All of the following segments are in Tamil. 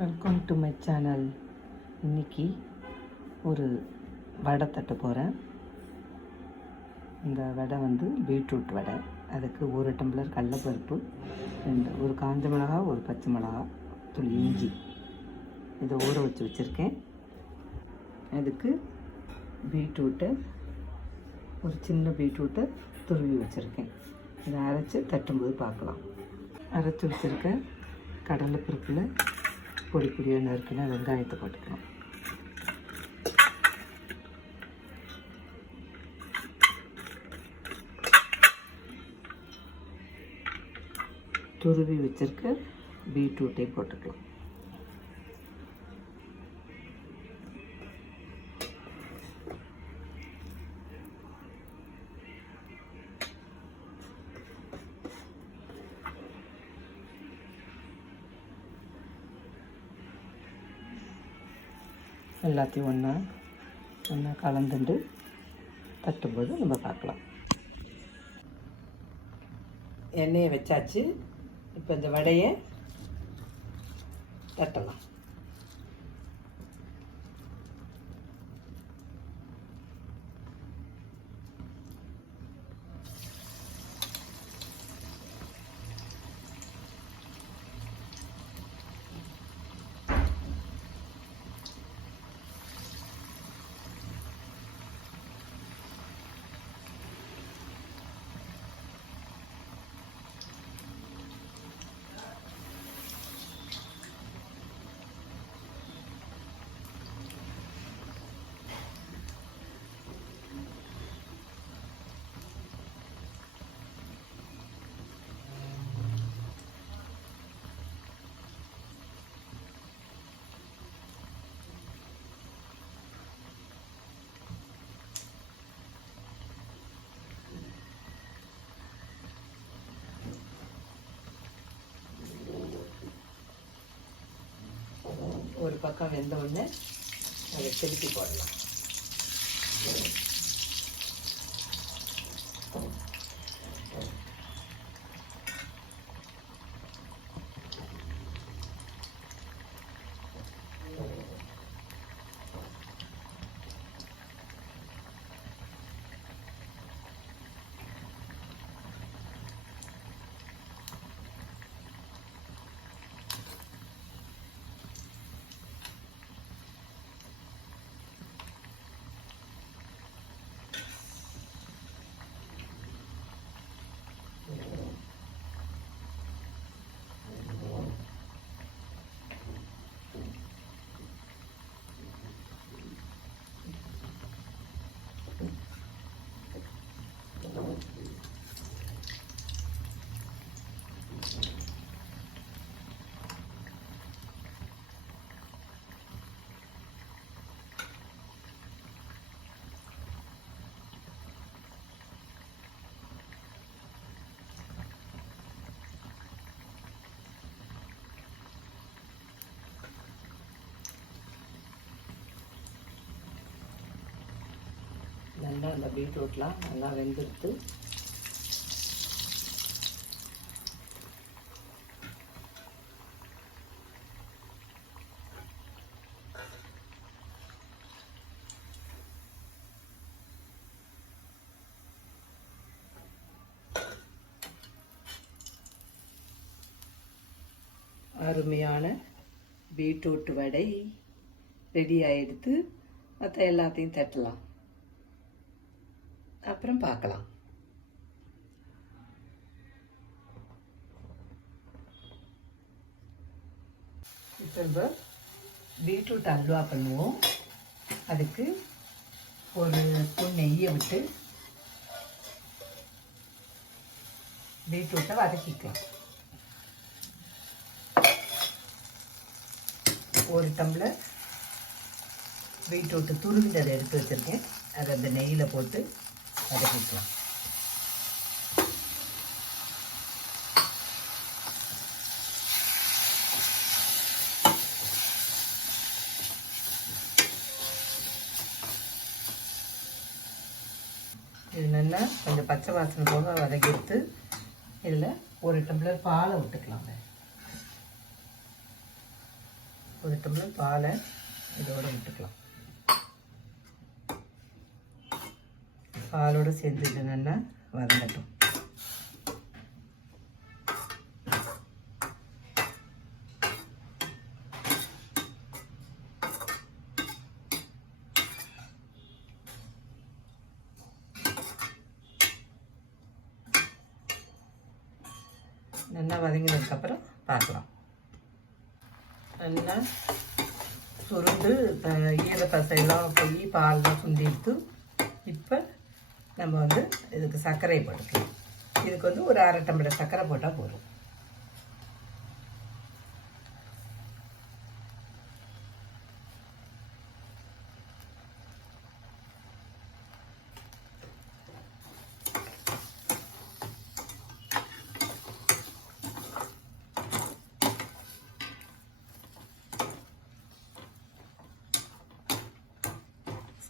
Welcome to my channel. இன்றைக்கி ஒரு வடை தட்ட போகிறேன். இந்த வடை பீட்ரூட் வடை. அதுக்கு 1 டம்ளர் கடலைப்பருப்பு, ஒரு காஞ்ச மிளகா, ஒரு பச்சை மிளகா, துளி இஞ்சி இதை ஊற வச்சுருக்கேன். அதுக்கு பீட்ரூட்டை, ஒரு சின்ன பீட்ரூட்டை துருவி வச்சுருக்கேன். இதை அரைச்சி தட்டும்போது பார்க்கலாம். அரைச்சி வச்சுருக்க கடலைப்பருப்பில் பொடி பொடியாக நறுக்கினா வெங்காயத்தை போட்டுக்கலாம். துருவி வச்சுருக்க பீட்ரூட்டை போட்டுக்கலாம். எல்லாத்தையும் ஒன்றா கலந்துட்டு தட்டும்போது நம்ம பார்க்கலாம். எண்ணெயை வச்சாச்சு. இப்போ இந்த வடையை தட்டலாம். ஒரு பக்கம் வெந்த உடனே அதை திருப்பி போடலாம். நல்லா இந்த பீட்ரூட்லாம் நல்லா வெந்துடுத்து. அருமையான பீட்ரூட் வடை ரெடி ஆகிடுத்து. மற்ற எல்லாத்தையும் தட்டலாம். அப்புறம் பார்க்கலாம். இப்போ பீட்ரூட் அல்வா பண்ணுவோம். அதுக்கு ஒரு ஸ்பூன் நெய்யை விட்டு பீட்ரூட்டை வதக்கிக்கலாம். 1 டம்ளர் பீட்ரூட்டு துருவினதை எடுத்து வச்சுருக்கேன். அதை அந்த நெய்யில் போட்டு வதக்கிக்கலாம். இது நல்லா கொஞ்சம் பச்சை வாசனை போக வதக்கிட்டு இதில் 1 டம்ளர் பாலை விட்டுக்கலாங்க. 1 டம்ளர் பாலை இதோடு விட்டுக்கலாம். பாலோடு சேர்ந்து இது நல்லா வதங்கட்டும். நல்லா வதங்கினதுக்கப்புறம் பார்க்கலாம். நல்லா சுருண்டு ஈரப்பசையெல்லாம் போய் பால்லாம் சுண்டி எடுத்து இப்போ நம்ம வந்து இதுக்கு சர்க்கரை போட்டுக்கலாம். இதுக்கு வந்து ஒரு 1/2 டம்ளர் சர்க்கரை போட்டால் போதும்.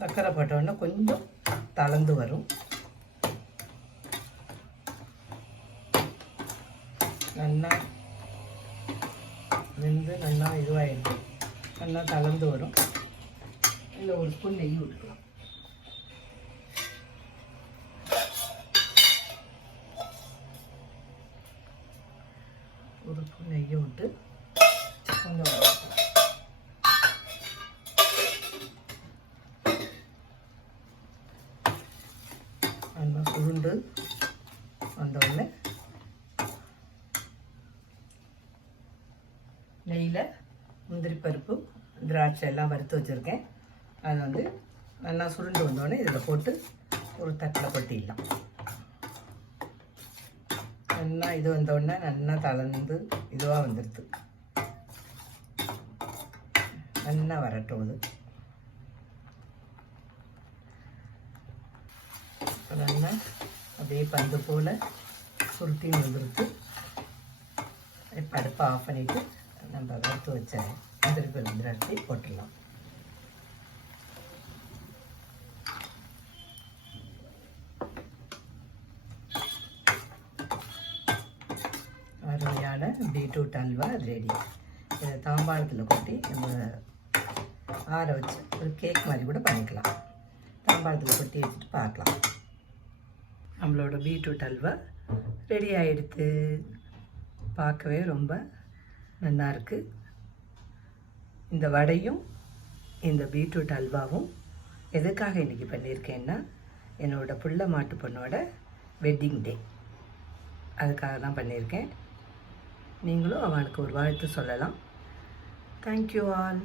சர்க்கரை போட்டோன்னா கொஞ்சம் தளர்ந்து வரும். நல்லா வெந்து நல்லா இதுவாகிடுது. நல்லா தளர்ந்து வரும். இதில் ஒரு ஸ்பூன் நெய் விட்டுக்கலாம். ஒரு ஸ்பூன் நெய்யை விட்டு கொஞ்சம் நல்லா சுருண்டு வந்தோடனே நெய்யில் முந்திரி பருப்பு திராட்சை எல்லாம் வறுத்து வச்சுருக்கேன். அதை வந்து நல்லா சுருண்டு வந்தோடனே இதில் போட்டு ஒரு தட்டில் கொட்டிடலாம். நல்லா இது வந்தோடனே நல்லா தளர்ந்து இதுவாக வந்துடுது. நல்லா வரட்டும். இது நல்லா அப்படியே பந்து போல் சுருட்டின்னு வந்துடுது. இப்போ அடுப்பை ஆஃப் பண்ணிவிட்டு நம்ம வறுத்து வச்ச முந்திரி பருப்பு திராட்சை போட்டுடலாம். அருமையான பீட்ரூட் அல்வா ரெடி. இதை தாம்பாளத்தில் கொட்டி நம்ம ஆற வச்சு ஒரு கேக் மாதிரி கூட பண்ணிக்கலாம். தாம்பாளத்தில் கொட்டி வச்சுட்டு பார்க்கலாம். நம்மளோட பீட்ரூட் அல்வா ரெடி ஆகிடுது. பார்க்கவே ரொம்ப நல்லா இருக்குது. இந்த வடையும் இந்த பீட்ரூட் அல்வாவும் எதுக்காக இன்றைக்கி பண்ணியிருக்கேன்னா, என்னோடய புள்ள மாட்டு பொண்ணோட வெட்டிங் டே, அதுக்காக தான் பண்ணியிருக்கேன். நீங்களும் அவனுக்கு ஒரு வாழ்த்து சொல்லலாம். Thank you all.